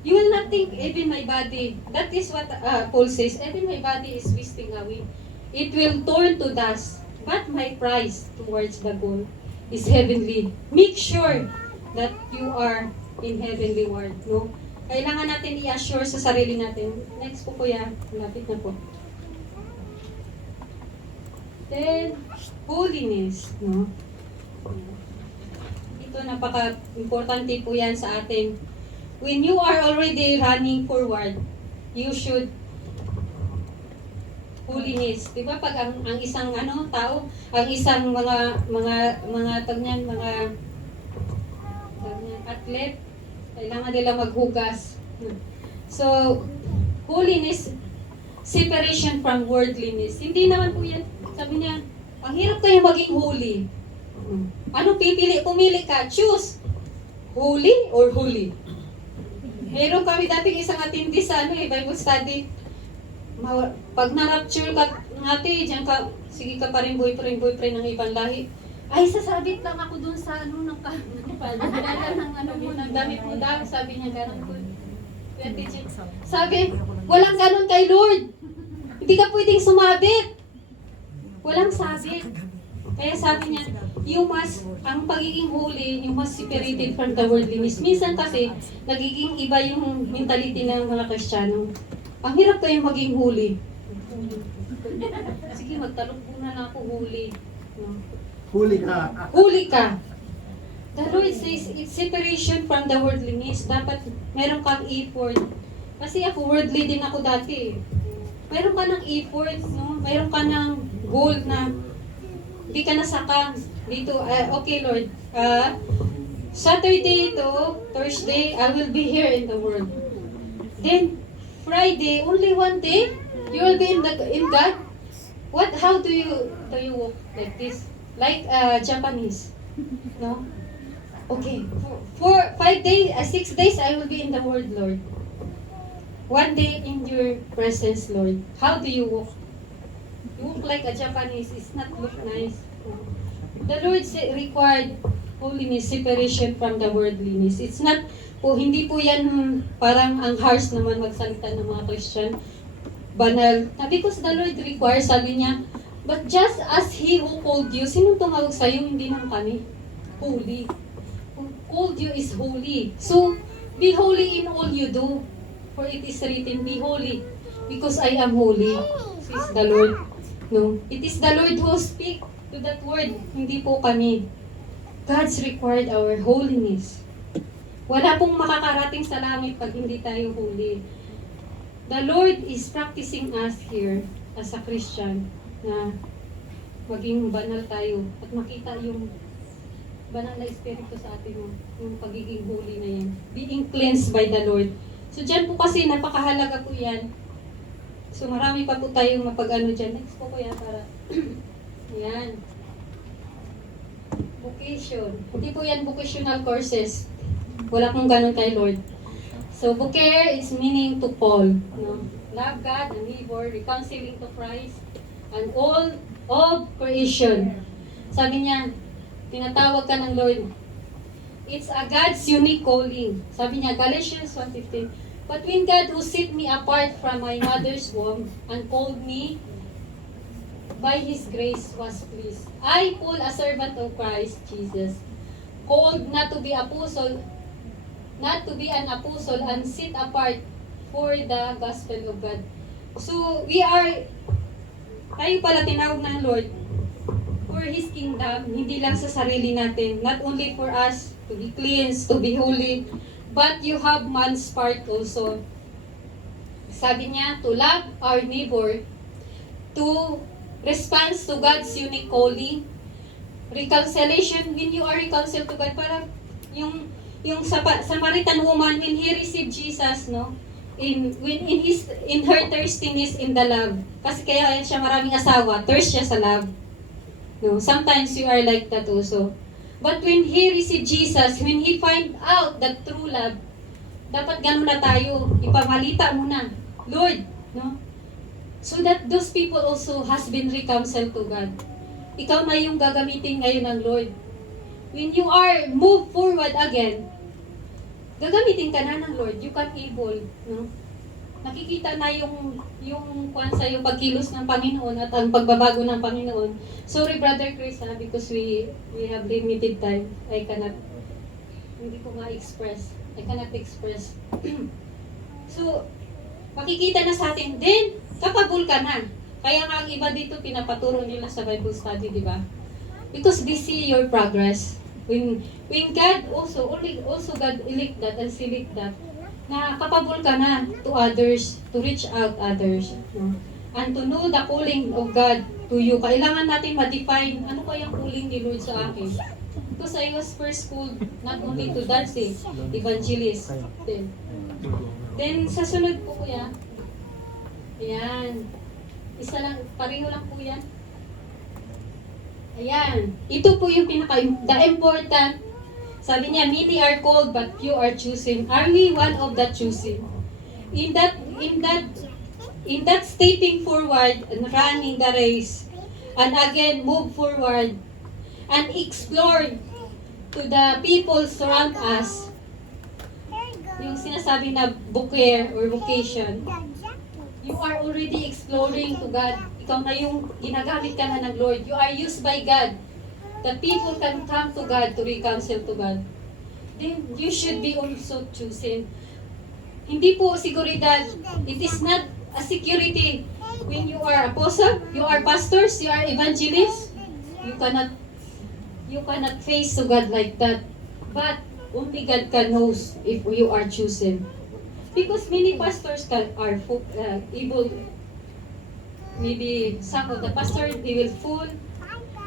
You will not think, even my body. That is what Paul says, even my body is wasting away. It will turn to dust. But my price towards the goal is heavenly. Make sure that you are in heavenly world, no? Kailangan natin i-assure sa sarili natin. Next po, Kuya. Malapit na po. Then, holiness, no? Ito ito, napaka-importante po yan sa atin. When you are already running forward, you should holiness. Di ba pag ang isang tao, ang isang mga tagnan, mga athlete, kailangan nila maghugas. So, holiness, separation from worldliness. Hindi naman po yan, sabi niya, ang hirap kayo maging holy. Ano pipili? Pumili ka. Choose. Holy or holy? Meron kami dating isang atindi sa Bible study. Pag na-rapture ka natin, diyan ka, sige ka pa rin boyfriend ng ibang lahi. Ay, sasabit lang ako dun sa ng damit mo daw. Sabi niya, gano'n po. Sabi, walang gano'n kay Lord. Hindi ka pwedeng sumabit. Walang sabit. Kaya sabi niya, ang pagiging holy, you must separated from the worldliness. Minsan kasi, nagiging iba yung mentality ng mga Kristiyano. Ang hirap kayo maging holy. Sige, magtalog muna na ako holy. No? Huli ka. Huli ka. The Lord says, it's separation from the worldliness. Dapat meron kang effort. Kasi ako, worldly din ako dati. Meron ka ng effort, no? Meron ka ng goal na hindi ka nasaka dito. Okay, Lord. Saturday to Thursday, I will be here in the world. Then, Friday, only one day, you will be in God. How do you walk like this? Like Japanese, no? Okay, for 5 days, 6 days, I will be in the world, Lord. One day in your presence, Lord. How do you walk? You walk like a Japanese. It's not look nice. The Lord required holiness, separation from the worldliness. It's not hindi po yan parang ang harsh naman magsalita ng mga Christian. Banal. Because the Lord requires, sabi niya, but just as He who called you, sinong tumawag sa'yo, hindi naman kami. Holy. Who called you is holy. So, be holy in all you do. For it is written, be holy, because I am holy, says the Lord. No, it is the Lord who speak to that word, hindi po kami. God's required our holiness. Wala pong makakarating sa langit pag hindi tayo holy. The Lord is practicing us here as a Christian na maging banal tayo at makita yung banal na espiritu sa atin, yung pagiging holy na yan. Being cleansed by the Lord. So dyan po kasi napakahalaga po yan. So marami pa po tayong mapag-ano dyan. Next po ko yan para yan. Vocation. Hindi po yan vocational courses. Wala pong ganun kay Lord. So vocare is meaning to call. No? Love God and neighbor, reconciling to Christ, and all of creation. Sabi niya, tinatawag ka ng Lord. It's a God's unique calling. Sabi niya, Galatians 1:15. But when God who set me apart from my mother's womb and called me by His grace was pleased. I, Paul, a servant of Christ Jesus, called not to be an apostle and set apart for the gospel of God. So, tayo pala tinawag ng Lord for His kingdom, hindi lang sa sarili natin, not only for us to be cleansed, to be holy, but you have man's part also. Sabi niya, to love our neighbor, to respond to God's unique calling, reconciliation, when you are reconciled to God, parang yung Samaritan woman, when he received Jesus, no, in her thirstiness in the love, kasi kaya siya maraming asawa, thirst siya sa love. No, sometimes you are like that also. But when he received Jesus, when he find out that true love, dapat ganun na tayo, ipamalita mo na, Lord, no? So that those people also has been reconciled to God. Ikaw na yung gagamitin ngayon ng Lord. When you are moved forward again, gagamitin ka na ng Lord. You can able, no? Nakikita na yung kwan sa yung pagkilos ng Panginoon at ang pagbabago ng Panginoon. Sorry, Brother Chris, because we have limited time. Hindi ko ma-express. I cannot express. So, makikita na sa atin, then, kapabul ka na. Kaya nga ang iba dito, pinapaturo nila sa Bible study, di ba? Because they see your progress. When God also God elect that and select that, na capable ka na to others, to reach out others, no? And to know the calling of God to you. Kailangan natin ma-define ano kayang calling ni Lord sa akin. Because I was first called not only to dance, evangelist. Then sa sunod po kuya, ayan, isa lang, pareho lang po yan. Ayan, ito po yung the important. Sabi niya, many are called but few are chosen. Are we one of the chosen? In that stepping forward and running the race, and again move forward and explore to the people surround us. Yung sinasabi na bouquet or vocation, you are already exploring to God. Ikaw na yung ginagamit ka na ng Lord. You are used by God. That people can come to God to reconcile to God. Then you should be also chosen. Hindi po seguridad. It is not a security. When you are apostle, you are pastors, you are evangelists, you cannot face to God like that. But only God can knows if you are chosen. Because many pastors are able, maybe some of the pastors, they will fall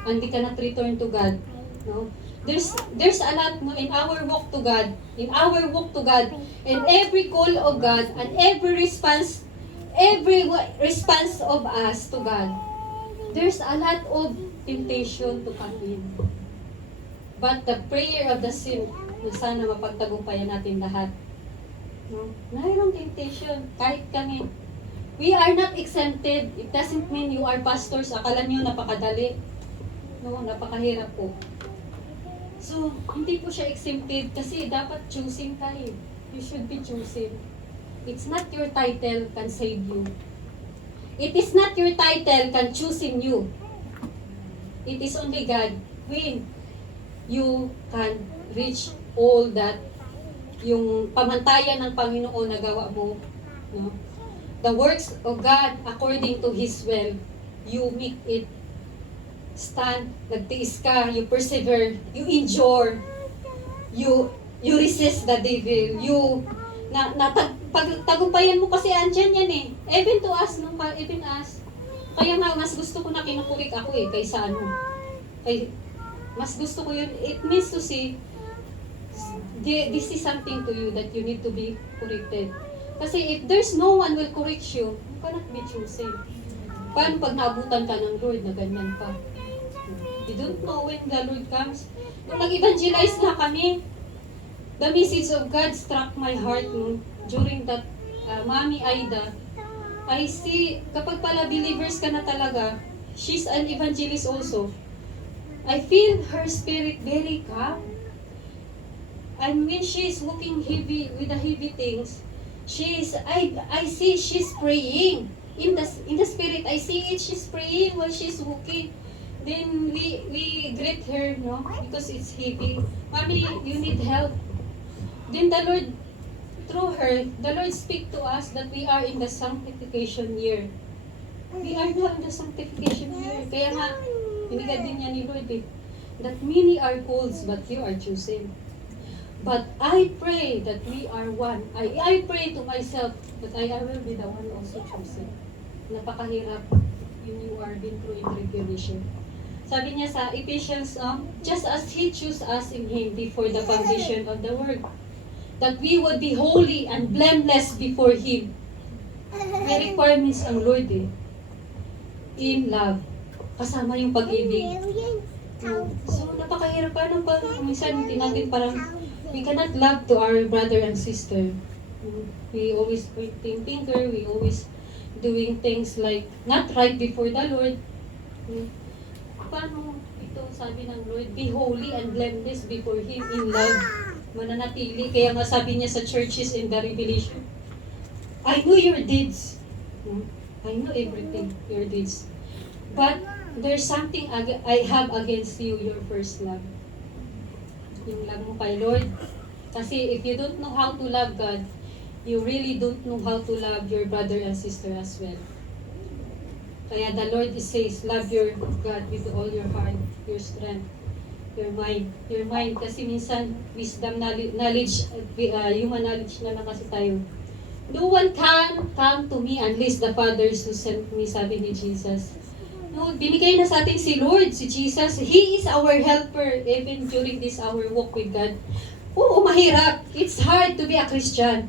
and they cannot return to God. No? There's a lot no, in our walk to God, and every call of God, and every response of us to God, there's a lot of temptation to come in. But the prayer of the sin, na sana mapagtagumpayan natin lahat. No? Mayroong temptation, kahit kami. We are not exempted. It doesn't mean you are pastors. Akala niyo napakadali. No, napakahirap po. So, hindi po siya exempted kasi dapat choosing tayo. You should be choosing. It's not your title can save you. It is not your title can choosing you. It is only God when you can reach all that yung pamantayan ng Panginoon na gawa mo. No? The works of God according to His will, you make it stand, nagtiis ka, you persevere, you endure, you resist the devil, pagtagumpayan mo kasi andyan yan eh. Even to us, no? Even us. Kaya nga, mas gusto ko na kinukulik ako eh, kaysa ano. Mas gusto ko yun. It means to say, this is something to you that you need to be corrected. Kasi if there's no one will correct you, you cannot be chosen. Paano pag naabutan ka ng Lord na ganyan pa? You don't know when the Lord comes. Nung nag-evangelize na kami, the message of God struck my heart during that Mami Aida. I see, kapag pala believers ka na talaga, she's an evangelist also. I feel her spirit very calm. And when she's walking heavy with the heavy things, I see she's praying. In the spirit, I see it, she's praying while she's walking. Then we greet her, no? Because it's heavy. Mommy, you need help. Then the Lord, through her, the Lord speak to us that we are in the sanctification year. We are now in the sanctification year. Kaya nga, binigad din niya ni Lord eh. That many are called, but few are chosen. But I pray that we are one. I pray to myself that I will be the one also chosen. Napakahirap yun you are been through in tribulation. Sabi niya sa Ephesians, just as He chose us in Him before the foundation of the world, that we would be holy and blameless before Him. May requirements ang Lord eh. In love. Kasama yung pag-ibig. So, napakahirap pa ng minsan natin parang we cannot love to our brother and sister. We always pointing finger, we always doing things like not right before the Lord. Paano ito sabi ng Lord, be holy and blameless before Him in love. Mananatili. Kaya nga sabi niya sa churches in the Revelation, I know your deeds. I know everything, your deeds. But there's something I have against you, your first love. Yung love mo kay Lord. Kasi if you don't know how to love God, you really don't know how to love your brother and sister as well. Kaya the Lord says, love your God with all your heart, your strength, your mind. Your mind, kasi minsan, wisdom, knowledge, human knowledge na lang kasi tayo. No one can come to me unless the Father who sent me, sabi ni Jesus. No, binigay na sa atin si Lord, si Jesus. He is our helper even during this our walk with God. Oo, mahirap. It's hard to be a Christian.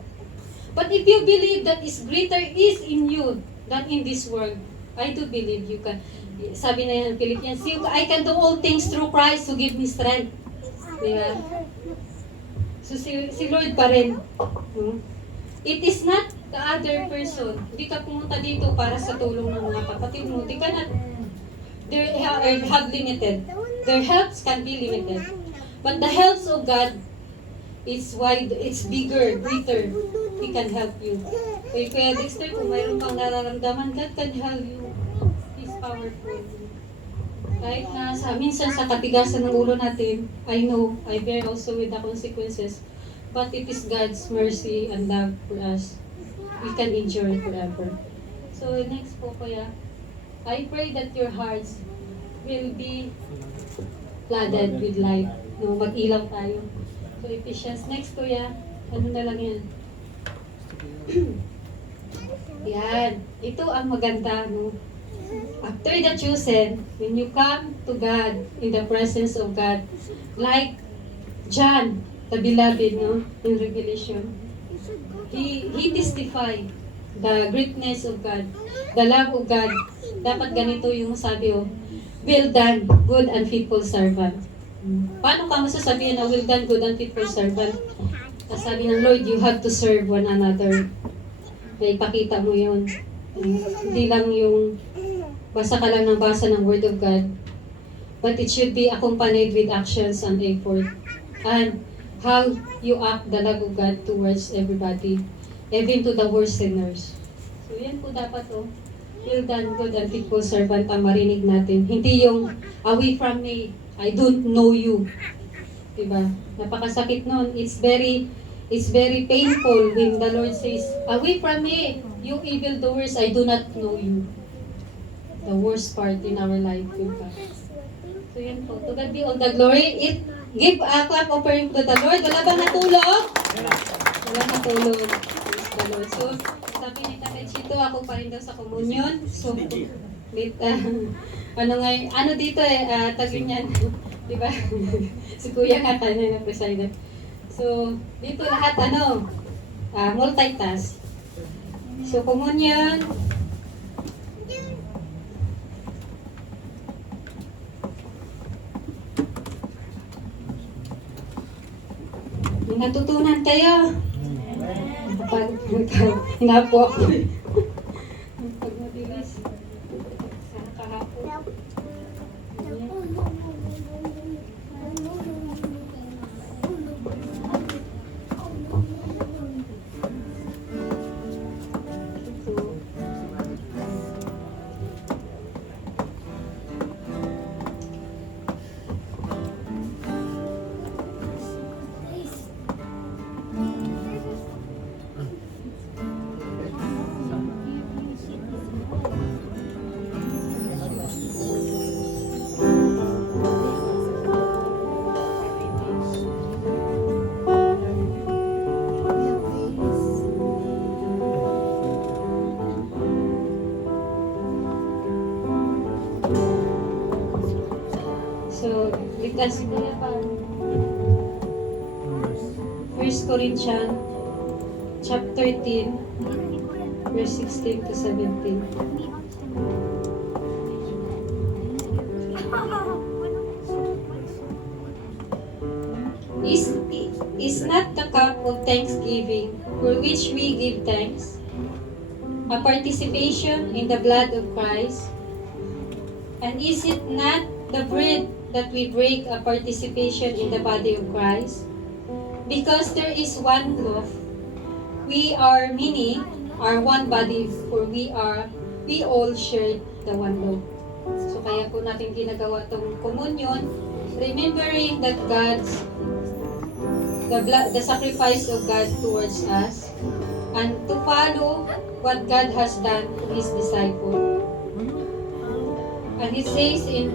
But if you believe that is greater is in you than in this world, I do believe you can. Sabi na yan ng Philippians, I can do all things through Christ who give me strength. Diba? So si Lord pa rin. It is not the other person. Hindi ka pumunta dito para sa tulong ng mga kapatid mo. Hindi ka na, they have limited. Their helps can be limited. But the helps of God is wide, it's bigger, greater. He can help you. Kaya Dexter, kung mayroon kang nararamdaman, God can help you. He's powerful. Kahit na minsan sa katigasan ng ulo natin, I know, I bear also with the consequences. But it is God's mercy and love for us. We can endure forever. So next po kuya, I pray that your hearts will be flooded with light. No, mag-ilaw tayo. So Ephesians, next kuya, ano na lang yan? Yan, ito ang maganda, no? After the chosen, when you come to God, in the presence of God, like John, the beloved, no, in Revelation, he testified the greatness of God, the love of God. Dapat ganito yung sabi, well done, good and faithful servant. Paano ka masasabihin na well done, good and faithful servant? Sabi ng Lord, you have to serve one another. May ipakita mo yun. Hindi lang yung basa ka lang ng basa ng Word of God, but it should be accompanied with actions and effort. And how you act the love of God towards everybody, even to the worst sinners. So yan po dapat well done, good and faithful servant ang marinig natin. Hindi yung away from me, I don't know you. Diba? Napakasakit nun. It's very painful when the Lord says, away from me, you evildoers, I do not know you. The worst part in our life, diba? So yan po. To God be all the glory. Give a clap offering to the Lord. Wala bang natulog? Wala natulog. Praise the Lord. So, sabi ni Tatay Chito, ako pa rin daw sa communion. So, ano dito tagin yan. Diba? Si Kuya nga tayo na president. So, dito lahat multitask. So, communion. May natutunan kayo. Kapag hinapo ako. Pag mabilis. Sa kahapon. So, ligtas nila pa. 1 Corinthians chapter 13 verse 16 to 17. Is not the cup of thanksgiving for which we give thanks a participation in the blood of Christ? And is it not the bread that we break a participation in the body of Christ? Because there is one loaf, we are many, are one body, for we all share the one loaf. So kaya po natin ginagawa itong communion, remembering that the sacrifice of God towards us, and to follow what God has done to His disciple. And it says in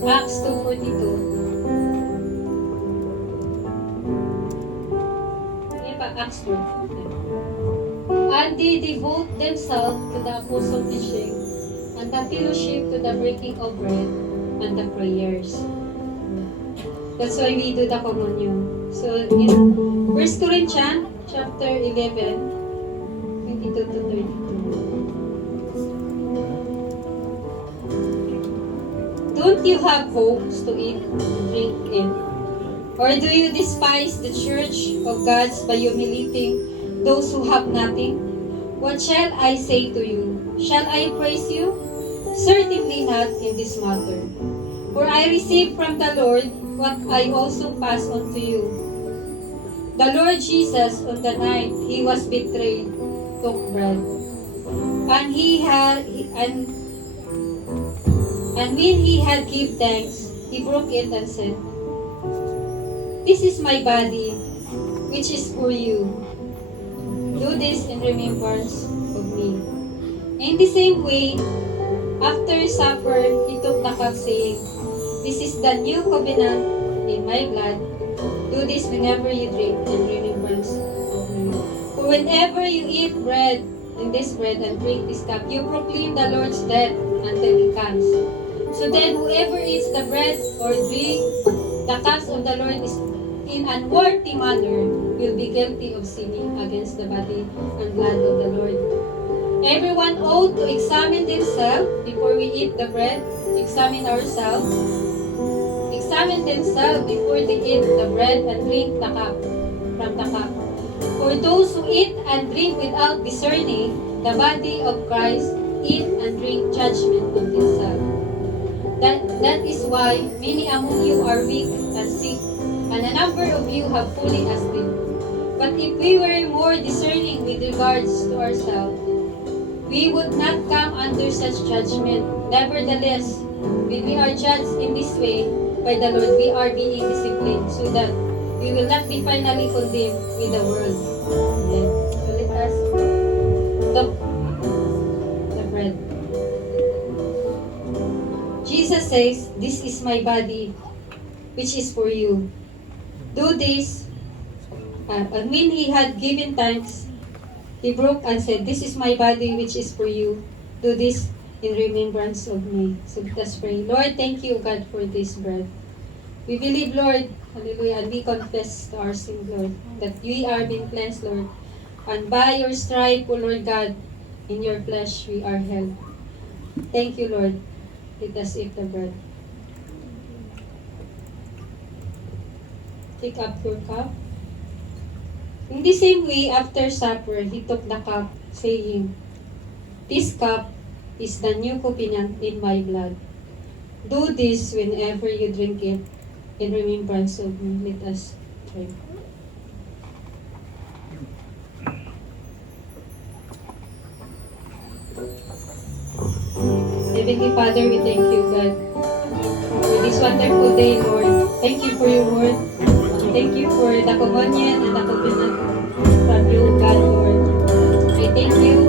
Acts 2:42. Yan pa, Acts 2. And they devote themselves to the apostle teaching, and the fellowship, to the breaking of bread, and the prayers. That's why we do the communion. So in 1 Corinthians chapter 11, 22 to 32. Don't you have homes to eat and drink in? Or do you despise the church of God by humiliating those who have nothing? What shall I say to you? Shall I praise you? Certainly not in this matter. For I received from the Lord what I also pass on to you. The Lord Jesus, on the night he was betrayed, took bread. And when he had given thanks, he broke it and said, "This is my body, which is for you. Do this in remembrance of me." In the same way, after supper, he took the cup, saying, "This is the new covenant in my blood. Do this whenever you drink in remembrance of me. For whenever you eat bread, in this bread, and drink this cup, you proclaim the Lord's death until he comes. So then, whoever eats the bread or drink the cups of the Lord is in unworthy manner will be guilty of sinning against the body and blood of the Lord. Everyone ought to examine themselves before we eat the bread. Examine ourselves. Examine themselves before they eat the bread and drink the cup from the cup. For those who eat and drink without discerning the body of Christ eat and drink judgment on themselves. That is why many among you are weak and sick, and a number of you have fallen asleep. But if we were more discerning with regards to ourselves, we would not come under such judgment. Nevertheless, when we are judged in this way by the Lord, we are being disciplined so that we will not be finally condemned with the world. Okay. So let us talk the bread. Jesus says, "This is my body, which is for you. Do this." And when he had given thanks, he broke and said, "This is my body, which is for you. Do this in remembrance of me." So let us pray. Lord, thank you, God, for this bread. We believe, Lord, hallelujah, and we confess to our sin, Lord, that we are being cleansed, Lord. And by your stripe, O Lord God, in your flesh we are healed. Thank you, Lord. Let us eat the bread. Take up your cup. In the same way, after supper, he took the cup, saying, "This cup is the new covenant in my blood. Do this whenever you drink it in remembrance of me." Let us pray. Heavenly Father, we thank you, God, for this wonderful day, Lord. Thank you for your word. Thank you for the communion and the covenant from you, God, Lord. I thank you